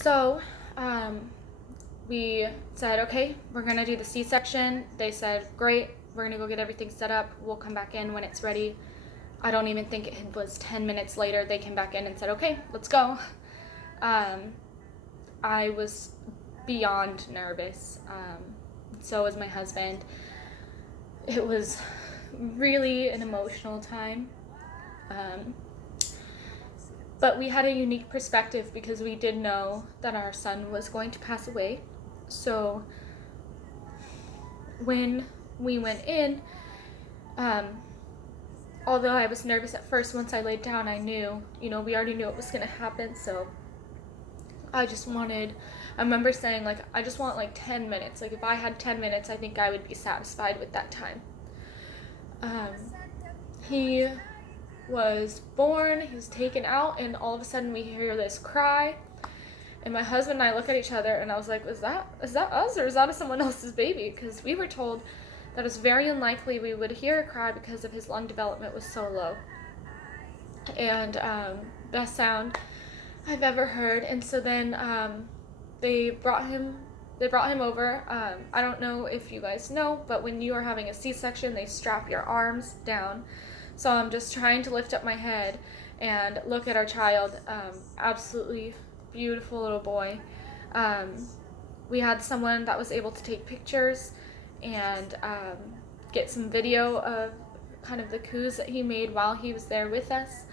So, we said, okay, we're gonna do the C-section. They said, great, we're gonna go get everything set up. We'll come back in when it's ready. I don't even think it was 10 minutes later. They came back in and said, okay, let's go. I was beyond nervous. So was my husband. It was really an emotional time. But we had a unique perspective because we did know that our son was going to pass away. So when we went in, although I was nervous at first, once I laid down, I knew, we already knew it was going to happen. So I remember saying, I just want 10 minutes. If I had 10 minutes, I think I would be satisfied with that time. He was born, he was taken out, and all of a sudden we hear this cry. And my husband and I look at each other, and I was like, is that us, or is that someone else's baby? Because we were told that it's very unlikely we would hear a cry because of his lung development was so low. And best sound I've ever heard. And so then they brought him over. I don't know if you guys know, but when you are having a C-section, they strap your arms down. So I'm just trying to lift up my head and look at our child. Absolutely beautiful little boy. We had someone that was able to take pictures and get some video of kind of the coos that he made while he was there with us.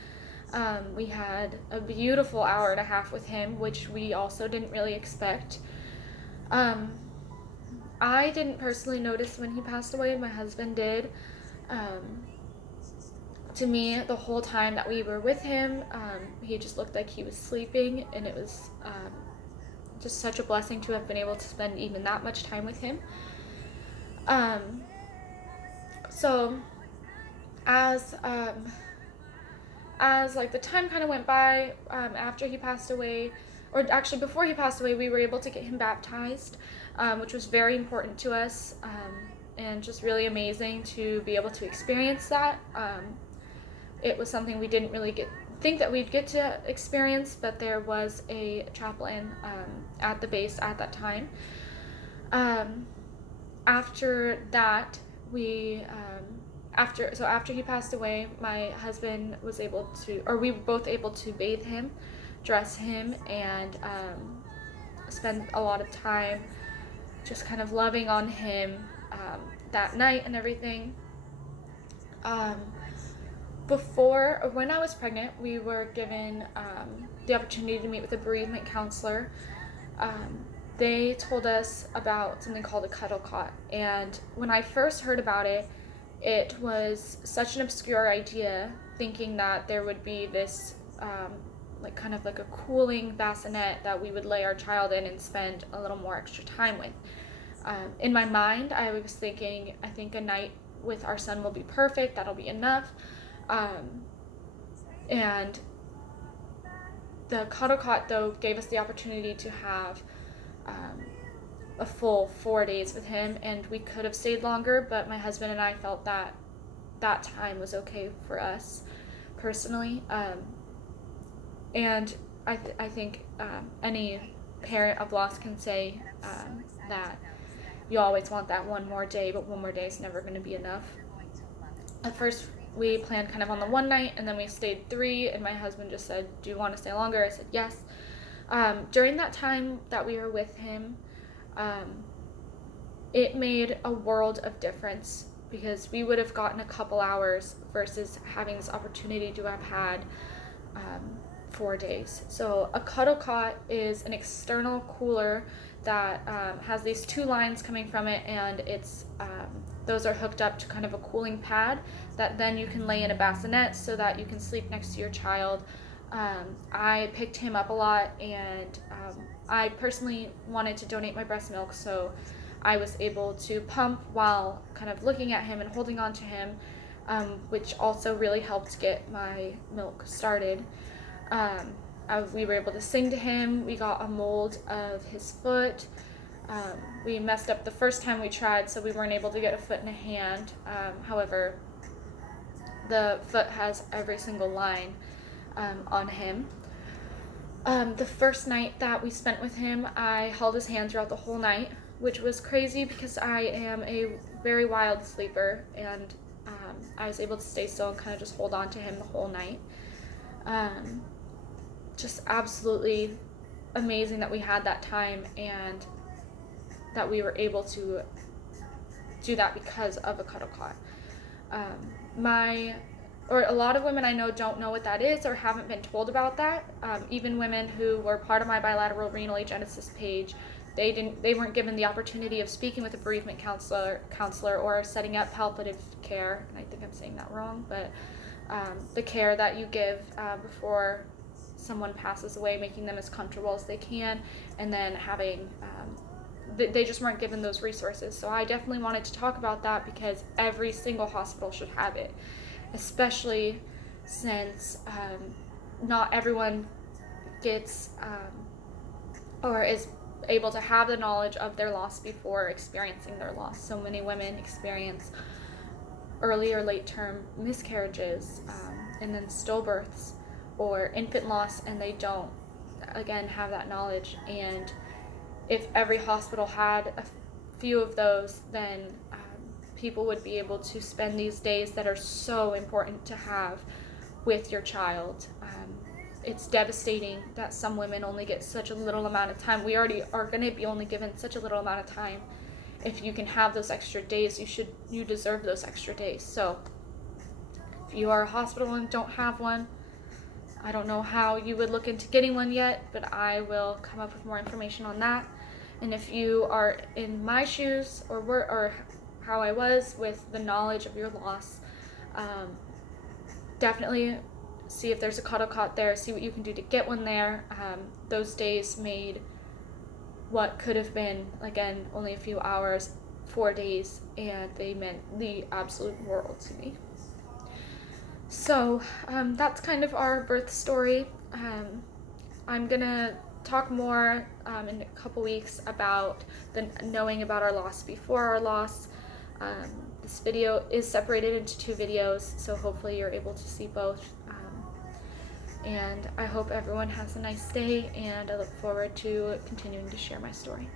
We had a beautiful hour and a half with him, which we also didn't really expect. I didn't personally notice when he passed away. My husband did. To me, the whole time that we were with him, he just looked like he was sleeping, and it was just such a blessing to have been able to spend even that much time with him. So as the time kind of went by, after he passed away, or actually before he passed away, we were able to get him baptized, which was very important to us, and just really amazing to be able to experience that. It was something we didn't really think that we'd get to experience, but there was a chaplain at the base at that time. After that, after he passed away, my husband was able to, or we were both able to bathe him, dress him, and spend a lot of time just kind of loving on him that night and everything. When I was pregnant, we were given the opportunity to meet with a bereavement counselor. They told us about something called a cuddlecot, and when I first heard about it, it was such an obscure idea, thinking that there would be this kind of like a cooling bassinet that we would lay our child in and spend a little more extra time with. In my mind, I was thinking, I think a night with our son will be perfect, that'll be enough. And the cuddlecot, though, gave us the opportunity to have a full 4 days with him, and we could have stayed longer, but my husband and I felt that that time was okay for us personally. And I think any parent of loss can say that you always want that one more day, but one more day is never going to be enough. At first, we planned kind of on the one night, and then we stayed 3, and my husband just said, do you want to stay longer? I said yes. During that time that we were with him, it made a world of difference, because we would have gotten a couple hours versus having this opportunity to have had 4 days. So a cuddlecot is an external cooler that has these 2 lines coming from it, and it's those are hooked up to kind of a cooling pad that then you can lay in a bassinet so that you can sleep next to your child. I picked him up a lot, and I personally wanted to donate my breast milk, so I was able to pump while kind of looking at him and holding on to him, which also really helped get my milk started. We were able to sing to him. We got a mold of his foot. We messed up the first time we tried, so we weren't able to get a foot and a hand. However, the foot has every single line on him. The first night that we spent with him, I held his hand throughout the whole night, which was crazy because I am a very wild sleeper, and I was able to stay still and kind of just hold on to him the whole night. Just absolutely amazing that we had that time and that we were able to do that because of a cuddlecot. A lot of women I know don't know what that is or haven't been told about that. Even women who were part of my bilateral renal agenesis page, they weren't given the opportunity of speaking with a bereavement counselor or setting up palliative care. And I think I'm saying that wrong, but the care that you give before someone passes away, making them as comfortable as they can, and then having they just weren't given those resources. So I definitely wanted to talk about that because every single hospital should have it, especially since not everyone gets or is able to have the knowledge of their loss before experiencing their loss. So many women experience early or late term miscarriages and then stillbirths or infant loss, and they don't, again, have that knowledge. And if every hospital had a few of those, then people would be able to spend these days that are so important to have with your child. It's devastating that some women only get such a little amount of time. We already are going to be only given such a little amount of time. If you can have those extra days, you deserve those extra days. So if you are a hospital and don't have one, I don't know how you would look into getting one yet, but I will come up with more information on that. And if you are in my shoes or how I was with the knowledge of your loss, definitely see if there's a cuddlecot there, see what you can do to get one there. Those days made what could have been, again, only a few hours, 4 days, and they meant the absolute world to me. So that's kind of our birth story. I'm gonna talk more in a couple weeks about knowing about our loss before our loss. This video is separated into 2 videos, so hopefully you're able to see both. And I hope everyone has a nice day, and I look forward to continuing to share my story.